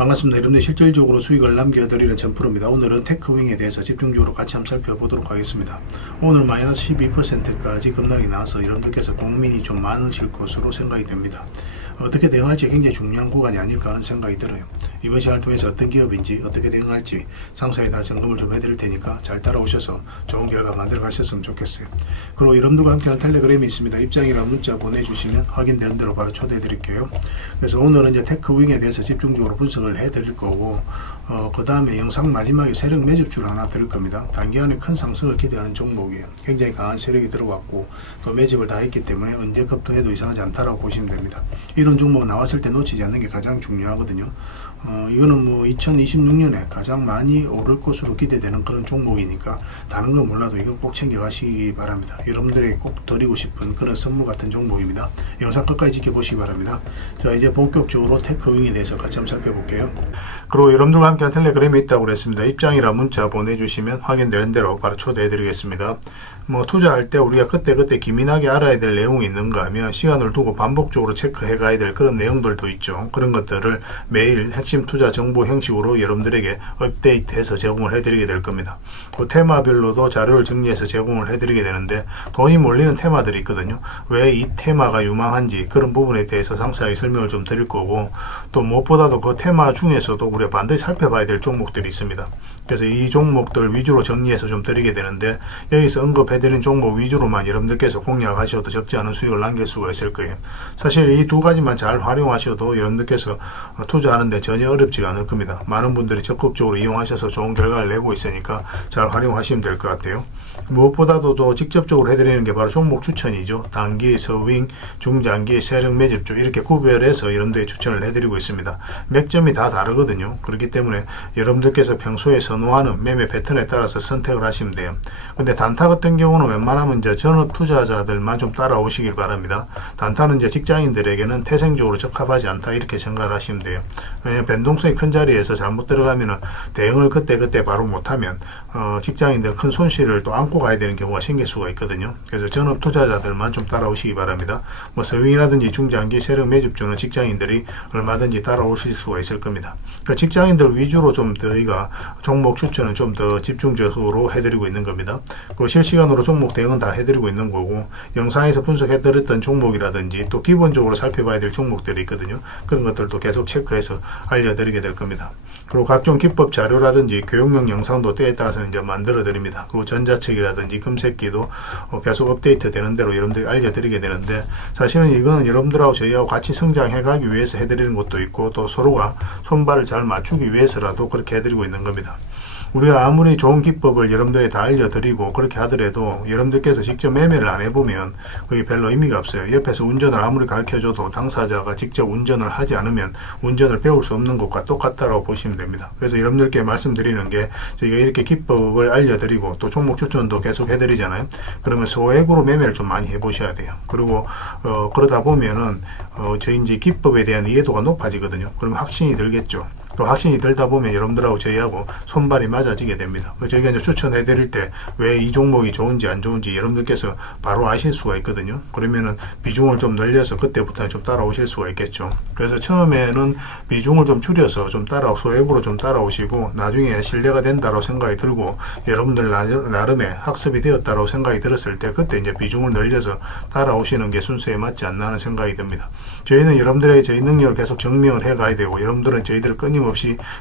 반갑습니다. 여러분들 실질적으로 수익을 남겨드리는 전프로입니다. 오늘은 테크윙에 대해서 집중적으로 같이 한번 살펴보도록 하겠습니다. 오늘 마이너스 12%까지 급락이 나와서 여러분들께서 고민이 좀 많으실 것으로 생각이 됩니다. 어떻게 대응할지 굉장히 중요한 구간이 아닐까 하는 생각이 들어요. 이번 시간을 통해서 어떤 기업인지 어떻게 대응할지 상세히 다 점검을 좀 해드릴 테니까 잘 따라오셔서 좋은 결과 만들어 가셨으면 좋겠어요. 그리고 여러분들과 함께하는 텔레그램이 있습니다. 입장이랑 문자 보내주시면 확인되는 대로 바로 초대해 드릴게요. 그래서 오늘은 이제 테크윙에 대해서 집중적으로 분석을 해 드릴 거고, 그 다음에 영상 마지막에 세력 매집줄 하나 드릴 겁니다. 단기간에 큰 상승을 기대하는 종목이에요. 굉장히 강한 세력이 들어왔고 또 매집을 다 했기 때문에 언제 급등해도 이상하지 않다라고 보시면 됩니다. 이런 종목 나왔을 때 놓치지 않는 게 가장 중요하거든요. 이거는 뭐 2026년에 가장 많이 오를 것으로 기대되는 그런 종목이니까 다른 건 몰라도 이거 꼭 챙겨가시기 바랍니다. 여러분들에게 꼭 드리고 싶은 그런 선물 같은 종목입니다. 영상 끝까지 지켜보시기 바랍니다. 자, 이제 본격적으로 테크윙에 대해서 같이 한번 살펴볼게요. 그리고 여러분들과 함께한 텔레그램이 있다고 그랬습니다. 입장이라 문자 보내주시면 확인되는 대로 바로 초대해 드리겠습니다. 뭐 투자할 때 우리가 그때그때 기민하게 알아야 될 내용이 있는가 하면 시간을 두고 반복적으로 체크해 가야 될 그런 내용들도 있죠. 그런 것들을 매일 핵심 투자 정보 형식으로 여러분들에게 업데이트해서 제공을 해드리게 될 겁니다. 그 테마별로도 자료를 정리해서 제공을 해드리게 되는데 돈이 몰리는 테마들이 있거든요. 왜 이 테마가 유망한지 그런 부분에 대해서 상세하게 설명을 좀 드릴 거고, 또 무엇보다도 그 테마 중에서도 우리가 반드시 살펴봐야 될 종목들이 있습니다. 그래서 이 종목들 위주로 정리해서 좀 드리게 되는데, 여기서 언급해드린 종목 위주로만 여러분들께서 공략하셔도 적지 않은 수익을 남길 수가 있을 거예요. 사실 이 두 가지만 잘 활용하셔도 여러분들께서 투자하는데 전혀 어렵지가 않을 겁니다. 많은 분들이 적극적으로 이용하셔서 좋은 결과를 내고 있으니까 잘 활용하시면 될 것 같아요. 무엇보다도 또 직접적으로 해드리는 게 바로 종목 추천이죠. 단기, 서윙, 중장기, 세력 매집주 이렇게 구별해서 여러분들이 추천을 해드리고 있습니다. 맥점이 다 다르거든요. 그렇기 때문에 여러분들께서 평소에 선호하는 매매 패턴에 따라서 선택을 하시면 돼요. 근데 단타 같은 경우는 웬만하면 이제 전업 투자자들만 좀 따라오시길 바랍니다. 단타는 이제 직장인들에게는 태생적으로 적합하지 않다 이렇게 생각을 하시면 돼요. 왜냐하면 변동성이 큰 자리에서 잘못 들어가면은 대응을 그때 바로 못하면 직장인들 큰 손실을 또 안고 가야 되는 경우가 생길 수가 있거든요. 그래서 전업 투자자들만 좀 따라오시기 바랍니다. 뭐 서윙이라든지 중장기 세력 매집주는 직장인들이 얼마든지 따라오실 수가 있을 겁니다. 그러니까 직장인들 위주로 좀 저희가 종목 추천은 좀 더 집중적으로 해드리고 있는 겁니다. 그리고 실시간으로 종목 대응은 다 해드리고 있는 거고, 영상에서 분석해드렸던 종목이라든지 또 기본적으로 살펴봐야 될 종목들이 있거든요. 그런 것들도 계속 체크해서 알려드리게 될 겁니다. 그리고 각종 기법 자료라든지 교육용 영상도 때에 따라서 이제 만들어 드립니다. 그리고 전자책이라든지 금색기도 계속 업데이트 되는 대로 여러분들이 알려드리게 되는데, 사실은 이거는 여러분들하고 저희하고 같이 성장해 가기 위해서 해드리는 것도 있고, 또 서로가 손발을 잘 맞추기 위해서라도 그렇게 해드리고 있는 겁니다. 우리가 아무리 좋은 기법을 여러분들에 다 알려드리고 그렇게 하더라도 여러분들께서 직접 매매를 안 해보면 그게 별로 의미가 없어요. 옆에서 운전을 아무리 가르쳐줘도 당사자가 직접 운전을 하지 않으면 운전을 배울 수 없는 것과 똑같다고 보시면 됩니다. 그래서 여러분들께 말씀드리는 게, 저희가 이렇게 기법을 알려드리고 또 종목 추천도 계속 해드리잖아요. 그러면 소액으로 매매를 좀 많이 해보셔야 돼요. 그리고 그러다 보면은 저희 이제 기법에 대한 이해도가 높아지거든요. 그러면 확신이 들겠죠. 또 확신이 들다 보면 여러분들하고 저희하고 손발이 맞아지게 됩니다. 저희가 이제 추천해 드릴 때 왜 이 종목이 좋은지 안 좋은지 여러분들께서 바로 아실 수가 있거든요. 그러면은 비중을 좀 늘려서 그때부터 좀 따라오실 수가 있겠죠. 그래서 처음에는 비중을 좀 줄여서 좀 소액으로 좀 따라오시고, 나중에 신뢰가 된다고 생각이 들고 여러분들 나름의 학습이 되었다고 생각이 들었을 때 그때 이제 비중을 늘려서 따라오시는 게 순서에 맞지 않나 하는 생각이 듭니다. 저희는 여러분들의 저희 능력을 계속 증명을 해 가야 되고, 여러분들은 저희들을 끊임없이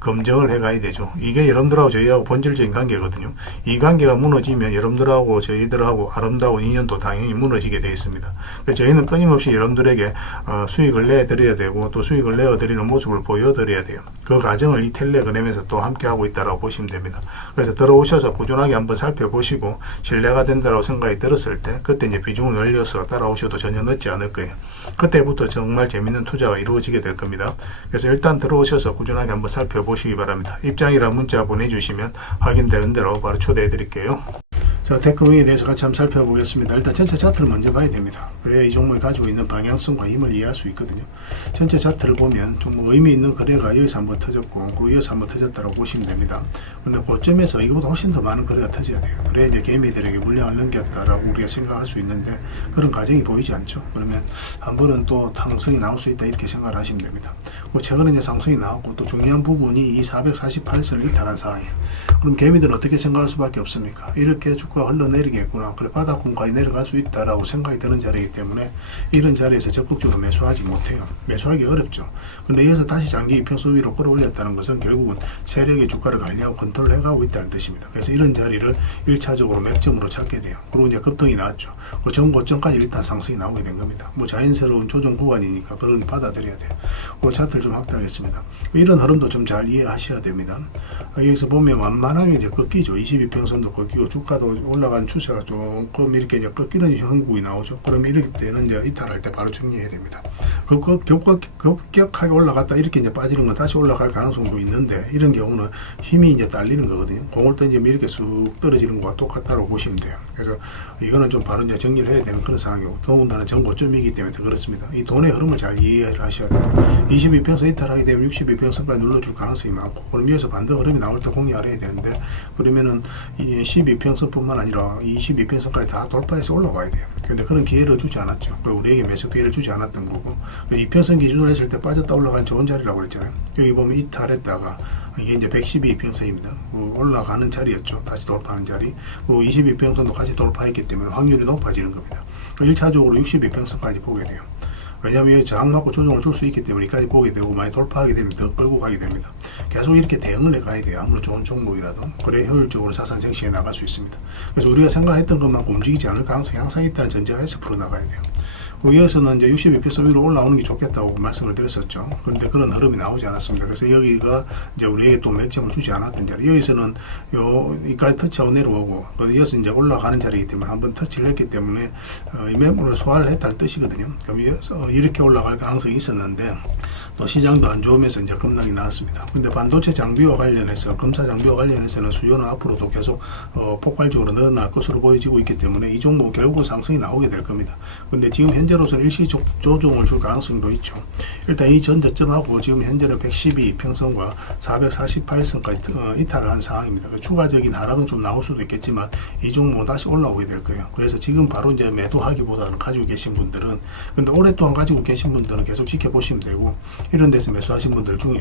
검증을 해 가야 되죠. 이게 여러분들하고 저희하고 본질적인 관계거든요. 이 관계가 무너지면 여러분들하고 저희들하고 아름다운 인연도 당연히 무너지게 되어 있습니다. 그래서 저희는 끊임없이 여러분들에게 수익을 내드려야 되고, 또 수익을 내어드리는 모습을 보여드려야 돼요. 그 과정을 이 텔레그램에서 또 함께 하고 있다고 보시면 됩니다. 그래서 들어오셔서 꾸준하게 한번 살펴보시고 신뢰가 된다고 생각이 들었을 때 그때 이제 비중을 늘려서 따라오셔도 전혀 늦지 않을 거예요. 그때부터 정말 재밌는 투자가 이루어지게 될 겁니다. 그래서 일단 들어오셔서 꾸준하게 한번 살펴보시기 바랍니다. 입장이랑 문자 보내주시면 확인되는 대로 바로 초대해 드릴게요. 자, 테크윙에 대해서 같이 한번 살펴보겠습니다. 일단 전체 차트를 먼저 봐야 됩니다. 그래야 이 종목이 가지고 있는 방향성과 힘을 이해할 수 있거든요. 전체 차트를 보면 좀 의미 있는 거래가 여기서 한번 터졌고, 그리고 여기서 한번 터졌다고 보시면 됩니다. 근데 고점에서 이거보다 훨씬 더 많은 거래가 터져야 돼요. 그래야 이제 개미들에게 물량을 넘겼다라고 우리가 생각할 수 있는데, 그런 과정이 보이지 않죠. 그러면 한 번은 또 상승이 나올 수 있다, 이렇게 생각을 하시면 됩니다. 최근에 이제 상승이 나왔고, 또 중요한 부분이 이 448선을 이탈한 상황이에요. 그럼 개미들은 어떻게 생각할 수밖에 없습니까? 이렇게 주가가 흘러내리겠구나, 그래 바닥권까지 내려갈 수 있다라고 생각이 드는 자리이기 때문에 이런 자리에서 적극적으로 매수하지 못해요. 매수하기 어렵죠. 근데 이어서 다시 장기 이평선 위로 끌어올렸다는 것은 결국은 세력이 주가를 관리하고 컨트롤 해가고 있다는 뜻입니다. 그래서 이런 자리를 1차적으로 맥점으로 찾게 돼요. 그리고 이제 급등이 나왔죠. 전 고점까지 일단 상승이 나오게 된 겁니다. 자연스러운 조정 구간이니까 그런 받아들여야 돼요. 그 차트를 좀 확대하겠습니다. 이런 흐름도 좀 잘 이해하셔야 됩니다. 여기서 보면 완만하게 이제 꺾이죠. 22평선도 꺾이고 주가도 올라간 추세가 조금 이렇게 이제 꺾이는 형국이 나오죠. 그럼 이럴 때는 이제 이탈할 때 바로 정리해야 됩니다. 급격하게 올라갔다 이렇게 이제 빠지는 건 다시 올라갈 가능성도 있는데, 이런 경우는 힘이 이제 딸리는 거거든요. 공을 던지면 이렇게 쑥 떨어지는 것과 똑같다고 보시면 돼요. 그래서 이거는 좀 바로 이제 정리를 해야 되는 그런 상황이고, 더군다나 전고점이기 때문에 더 그렇습니다. 이 돈의 흐름을 잘 이해를 하셔야 돼요. 22평선 이탈하게 되면 62평선까지 눌러줄 가능성이 많고, 그럼 위에서 반등 흐름이 나올 때 공략을 해야 되는데, 그러면은 이 12평선뿐만 아니라 22평선까지 다 돌파해서 올라와야 돼요. 근데 그런 기회를 주지 않았죠. 우리에게 매수 기회를 주지 않았던 거고, 이평선 기준으로 했을 때 빠졌다 올라가는 좋은 자리라고 그랬잖아요. 여기 보면 이탈했다가 이게 이제 112평선입니다. 올라가는 자리였죠. 다시 돌파하는 자리. 22평선도 같이 돌파했기 때문에 확률이 높아지는 겁니다. 1차적으로 62평선까지 보게 돼요. 왜냐하면 저항 맞고 조정을 줄 수 있기 때문에 여기까지 보게 되고, 많이 돌파하게 되면 더 끌고 가게 됩니다. 계속 이렇게 대응을 해가야 돼요. 아무리 좋은 종목이라도. 그래 효율적으로 자산 정시에 나갈 수 있습니다. 그래서 우리가 생각했던 것만큼 움직이지 않을 가능성이 항상 있다는 전제하에서 풀어나가야 돼요. 여기에서는 이제 62평선 위로 올라오는 게 좋겠다고 말씀을 드렸었죠. 그런데 그런 흐름이 나오지 않았습니다. 그래서 여기가 이제 우리에게 또 맥점을 주지 않았던 자리. 여기서는 여기까지 터치하고 내려오고, 이어서 이제 올라가는 자리이기 때문에 한번 터치를 했기 때문에 이 매물을 소화를 했다는 뜻이거든요. 그럼 이렇게 올라갈 가능성이 있었는데, 또 시장도 안 좋으면서 이제 급락이 나왔습니다. 근데 반도체 장비와 관련해서, 검사 장비와 관련해서는 수요는 앞으로도 계속 폭발적으로 늘어날 것으로 보여지고 있기 때문에 이 종목 결국 상승이 나오게 될 겁니다. 근데 지금 현재로서는 일시 조정을 줄 가능성도 있죠. 일단 이 전 저점하고 지금 현재는 112평선과 448선까지 이탈을 한 상황입니다. 추가적인 하락은 좀 나올 수도 있겠지만 이 종목은 다시 올라오게 될 거예요. 그래서 지금 바로 이제 매도하기보다는 가지고 계신 분들은, 근데 오랫동안 가지고 계신 분들은 계속 지켜보시면 되고, 이런 데서 매수하신 분들 중에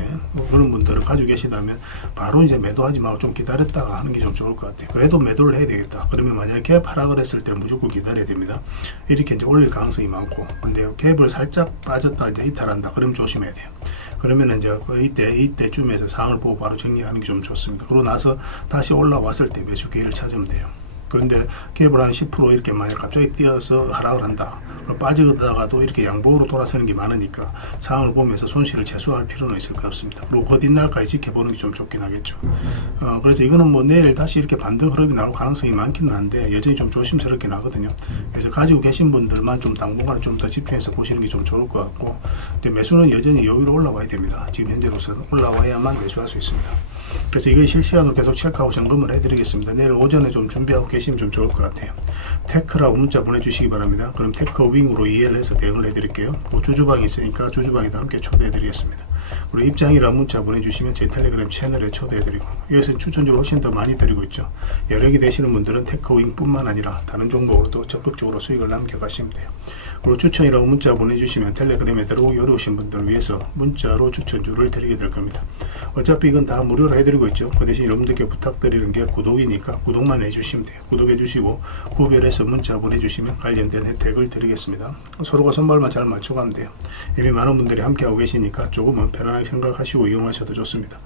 그런 분들을 가지고 계시다면 바로 이제 매도하지 말고 좀 기다렸다가 하는 게 좀 좋을 것 같아요. 그래도 매도를 해야 되겠다. 그러면 만약에 갭 하락을 했을 때 무조건 기다려야 됩니다. 이렇게 이제 올릴 가능성이 많고, 근데 갭을 살짝 빠졌다 이제 이탈한다. 그러면 조심해야 돼요. 그러면 이제 이때쯤에서 상황을 보고 바로 정리하는 게 좀 좋습니다. 그러고 나서 다시 올라왔을 때 매수 기회를 찾으면 돼요. 그런데 갭을 한 10% 이렇게 만약 갑자기 뛰어서 하락을 한다, 빠지다가도 이렇게 양봉으로 돌아서는 게 많으니까 상황을 보면서 손실을 최소화할 필요는 있을 것 같습니다. 그리고 그 뒷날까지 지켜보는 게 좀 좋긴 하겠죠. 그래서 이거는 내일 다시 이렇게 반등 흐름이 나올 가능성이 많기는 한데 여전히 좀 조심스럽긴 하거든요. 그래서 가지고 계신 분들만 좀 당분간은 좀 더 집중해서 보시는 게 좀 좋을 것 같고, 근데 매수는 여전히 여유로 올라와야 됩니다. 지금 현재로서는 올라와야만 매수할 수 있습니다. 그래서 이거 실시간으로 계속 체크하고 점검을 해드리겠습니다. 내일 오전에 좀 준비하고 계시면 좀 좋을 것 같아요. 테크라고 문자 보내주시기 바랍니다. 그럼 테크 윙으로 이해를 해서 대응을 해드릴게요. 주주방이 있으니까 주주방에도 함께 초대해드리겠습니다. 그리고 입장이라 문자 보내주시면 제 텔레그램 채널에 초대해드리고, 여기서 추천주를 훨씬 더 많이 드리고 있죠. 여력이 되시는 분들은 테크윙 뿐만 아니라 다른 종목으로도 적극적으로 수익을 남겨가시면 돼요. 그리고 추천이라고 문자 보내주시면 텔레그램에 들어오기 어려우신 분들을 위해서 문자로 추천주를 드리게 될 겁니다. 어차피 이건 다 무료로 해드리고 있죠. 그 대신 여러분들께 부탁드리는 게 구독이니까 구독만 해주시면 돼요. 구독해주시고 구별해서 문자 보내주시면 관련된 혜택을 드리겠습니다. 서로가 손발만 잘 맞춰가면 돼요. 이미 많은 분들이 함께하고 계시니까 조금은 편안하게 생각하시고 이용하셔도 좋습니다.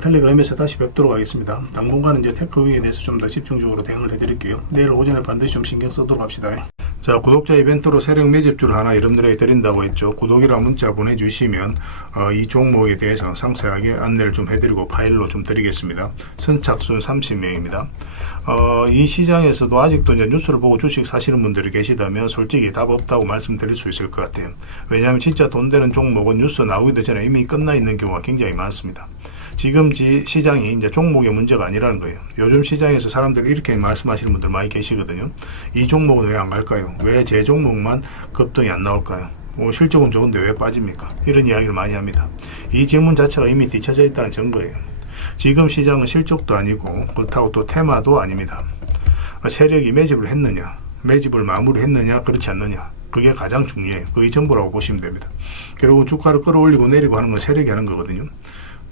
텔레그램에서 다시 뵙도록 하겠습니다. 당분간은 이제 테크윙에 대해서 좀 더 집중적으로 대응을 해드릴게요. 내일 오전에 반드시 좀 신경 쓰도록 합시다. 자, 구독자 이벤트로 세력 매집주를 하나 여러분들에게 드린다고 했죠. 구독이랑 문자 보내주시면 이 종목에 대해서 상세하게 안내를 좀 해드리고 파일로 좀 드리겠습니다. 선착순 30명입니다. 이 시장에서도 아직도 이제 뉴스를 보고 주식 사시는 분들이 계시다면 솔직히 답 없다고 말씀드릴 수 있을 것 같아요. 왜냐하면 진짜 돈 되는 종목은 뉴스 나오기도 전에 이미 끝나 있는 경우가 굉장히 많습니다. 지금 시장이 이제 종목의 문제가 아니라는 거예요. 요즘 시장에서 사람들이 이렇게 말씀하시는 분들 많이 계시거든요. 이 종목은 왜 안 갈까요? 왜 제 종목만 급등이 안 나올까요? 실적은 좋은데 왜 빠집니까? 이런 이야기를 많이 합니다. 이 질문 자체가 이미 뒤쳐져 있다는 증거예요. 지금 시장은 실적도 아니고 그렇다고 또 테마도 아닙니다. 세력이 매집을 했느냐, 매집을 마무리했느냐, 그렇지 않느냐, 그게 가장 중요해요. 그게 전부라고 보시면 됩니다. 결국 주가를 끌어올리고 내리고 하는 건 세력이 하는 거거든요.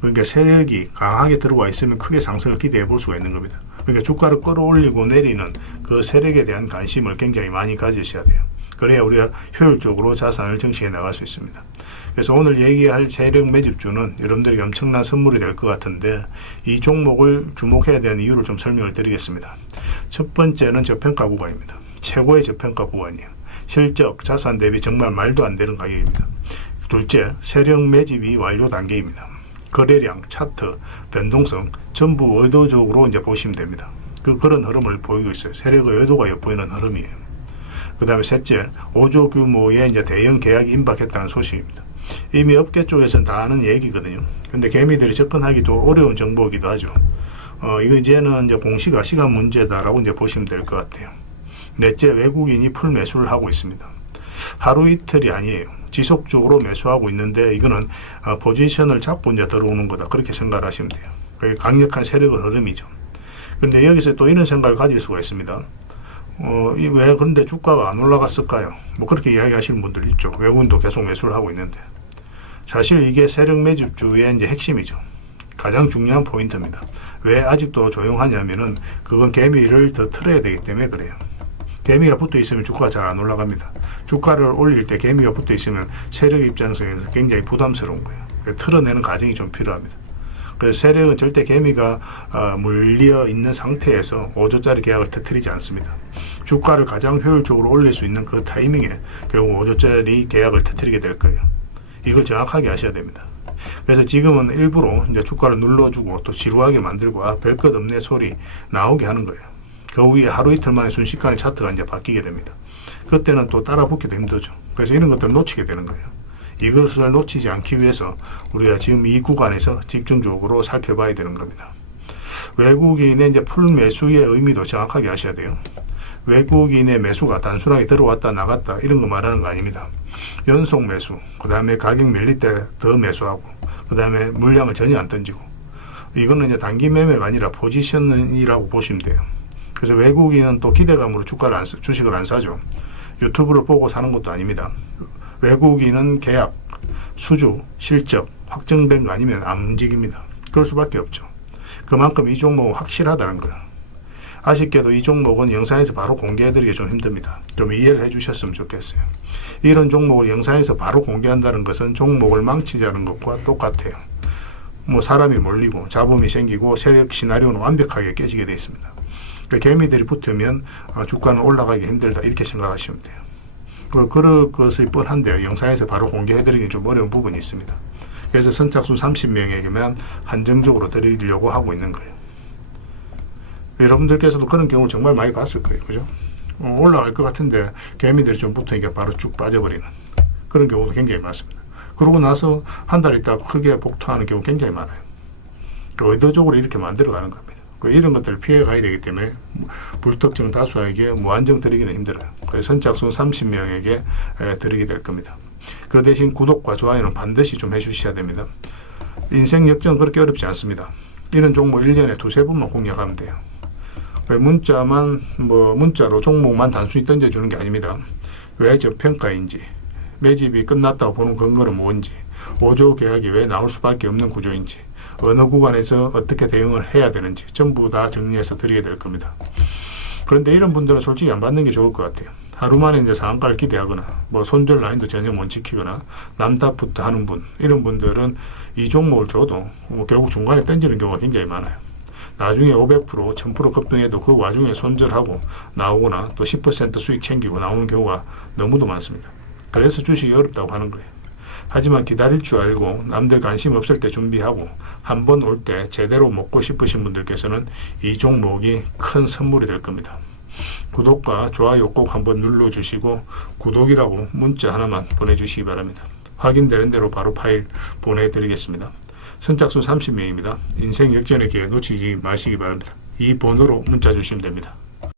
그러니까 세력이 강하게 들어와 있으면 크게 상승을 기대해 볼 수가 있는 겁니다. 그러니까 주가를 끌어올리고 내리는 그 세력에 대한 관심을 굉장히 많이 가지셔야 돼요. 그래야 우리가 효율적으로 자산을 정치해 나갈 수 있습니다. 그래서 오늘 얘기할 세력 매집주는 여러분들에게 엄청난 선물이 될 것 같은데, 이 종목을 주목해야 되는 이유를 좀 설명을 드리겠습니다. 첫 번째는 저평가 구간입니다. 최고의 저평가 구간이에요. 실적, 자산 대비 정말 말도 안 되는 가격입니다. 둘째, 세력 매집이 완료 단계입니다. 거래량, 차트, 변동성 전부 의도적으로 이제 보시면 됩니다. 그런 흐름을 보이고 있어요. 세력의 의도가 엿보이는 흐름이에요. 그 다음에 셋째, 5조 규모의 이제 대형 계약이 임박했다는 소식입니다. 이미 업계 쪽에서는 다 아는 얘기거든요. 근데 개미들이 접근하기도 어려운 정보이기도 하죠. 이거 이제는 이제 공시가 시간 문제다라고 이제 보시면 될 것 같아요. 넷째, 외국인이 풀 매수를 하고 있습니다. 하루 이틀이 아니에요. 지속적으로 매수하고 있는데 이거는 포지션을 잡고 이제 들어오는 거다, 그렇게 생각을 하시면 돼요. 그게 강력한 세력의 흐름이죠. 그런데 여기서 또 이런 생각을 가질 수가 있습니다. 왜 그런데 주가가 안 올라갔을까요? 뭐 그렇게 이야기하시는 분들 있죠. 외국인도 계속 매수를 하고 있는데, 사실 이게 세력 매집주의 이제 핵심이죠. 가장 중요한 포인트입니다. 왜 아직도 조용하냐면은 그건 개미를 더 틀어야 되기 때문에 그래요. 개미가 붙어 있으면 주가가 잘 안 올라갑니다. 주가를 올릴 때 개미가 붙어 있으면 세력 입장에서 굉장히 부담스러운 거예요. 틀어내는 과정이 좀 필요합니다. 그래서 세력은 절대 개미가 물려 있는 상태에서 5조짜리 계약을 터뜨리지 않습니다. 주가를 가장 효율적으로 올릴 수 있는 그 타이밍에 결국 5조짜리 계약을 터뜨리게 될 거예요. 이걸 정확하게 아셔야 됩니다. 그래서 지금은 일부러 이제 주가를 눌러주고 또 지루하게 만들고 별 것 없네 소리 나오게 하는 거예요. 그 후에 하루 이틀 만에 순식간에 차트가 이제 바뀌게 됩니다. 그때는 또 따라 붙기도 힘들죠. 그래서 이런 것들을 놓치게 되는 거예요. 이것을 놓치지 않기 위해서 우리가 지금 이 구간에서 집중적으로 살펴봐야 되는 겁니다. 외국인의 이제 풀 매수의 의미도 정확하게 아셔야 돼요. 외국인의 매수가 단순하게 들어왔다 나갔다 이런 거 말하는 거 아닙니다. 연속 매수, 그 다음에 가격 밀릴 때 더 매수하고, 그 다음에 물량을 전혀 안 던지고, 이거는 이제 단기 매매가 아니라 포지션이라고 보시면 돼요. 그래서 외국인은 또 기대감으로 주식을 안 사죠. 유튜브를 보고 사는 것도 아닙니다. 외국인은 계약, 수주, 실적 확정된 거 아니면 안 움직입니다. 그럴 수밖에 없죠. 그만큼 이 종목은 확실하다는 거예요. 아쉽게도 이 종목은 영상에서 바로 공개해드리기 좀 힘듭니다. 좀 이해를 해주셨으면 좋겠어요. 이런 종목을 영상에서 바로 공개한다는 것은 종목을 망치자는 것과 똑같아요. 뭐 사람이 몰리고 잡음이 생기고 세력 시나리오는 완벽하게 깨지게 되어 있습니다. 그러니까 개미들이 붙으면 주가는 올라가기 힘들다, 이렇게 생각하시면 돼요. 그럴 것이 뻔한데요. 영상에서 바로 공개해드리기 좀 어려운 부분이 있습니다. 그래서 선착순 30명에게만 한정적으로 드리려고 하고 있는 거예요. 여러분들께서도 그런 경우를 정말 많이 봤을 거예요. 그죠? 올라갈 것 같은데 개미들이 좀 붙으니까 바로 쭉 빠져버리는 그런 경우도 굉장히 많습니다. 그러고 나서 한 달 있다 크게 복토하는 경우 굉장히 많아요. 의도적으로 이렇게 만들어가는 겁니다. 이런 것들을 피해 가야 되기 때문에 불특정 다수에게 무한정 드리기는 힘들어요. 그래서 선착순 30명에게 드리게 될 겁니다. 그 대신 구독과 좋아요는 반드시 좀 해주셔야 됩니다. 인생 역전 그렇게 어렵지 않습니다. 이런 종목 1년에 두세 번만 공략하면 돼요. 문자로 종목만 단순히 던져주는 게 아닙니다. 왜 저평가인지, 매집이 끝났다고 보는 근거는 뭔지, 5조 계약이 왜 나올 수밖에 없는 구조인지, 어느 구간에서 어떻게 대응을 해야 되는지 전부 다 정리해서 드리게 될 겁니다. 그런데 이런 분들은 솔직히 안 받는 게 좋을 것 같아요. 하루 만에 이제 상한가를 기대하거나 손절 라인도 전혀 못 지키거나 남답부터 하는 분, 이런 분들은 이 종목을 줘도 결국 중간에 던지는 경우가 굉장히 많아요. 나중에 500%, 1000% 급등해도 그 와중에 손절하고 나오거나 또 10% 수익 챙기고 나오는 경우가 너무도 많습니다. 그래서 주식이 어렵다고 하는 거예요. 하지만 기다릴 줄 알고 남들 관심 없을 때 준비하고 한 번 올 때 제대로 먹고 싶으신 분들께서는 이 종목이 큰 선물이 될 겁니다. 구독과 좋아요 꼭 한번 눌러주시고 구독이라고 문자 하나만 보내주시기 바랍니다. 확인되는 대로 바로 파일 보내드리겠습니다. 선착순 30명입니다. 인생 역전의 기회 놓치지 마시기 바랍니다. 이 번호로 문자 주시면 됩니다.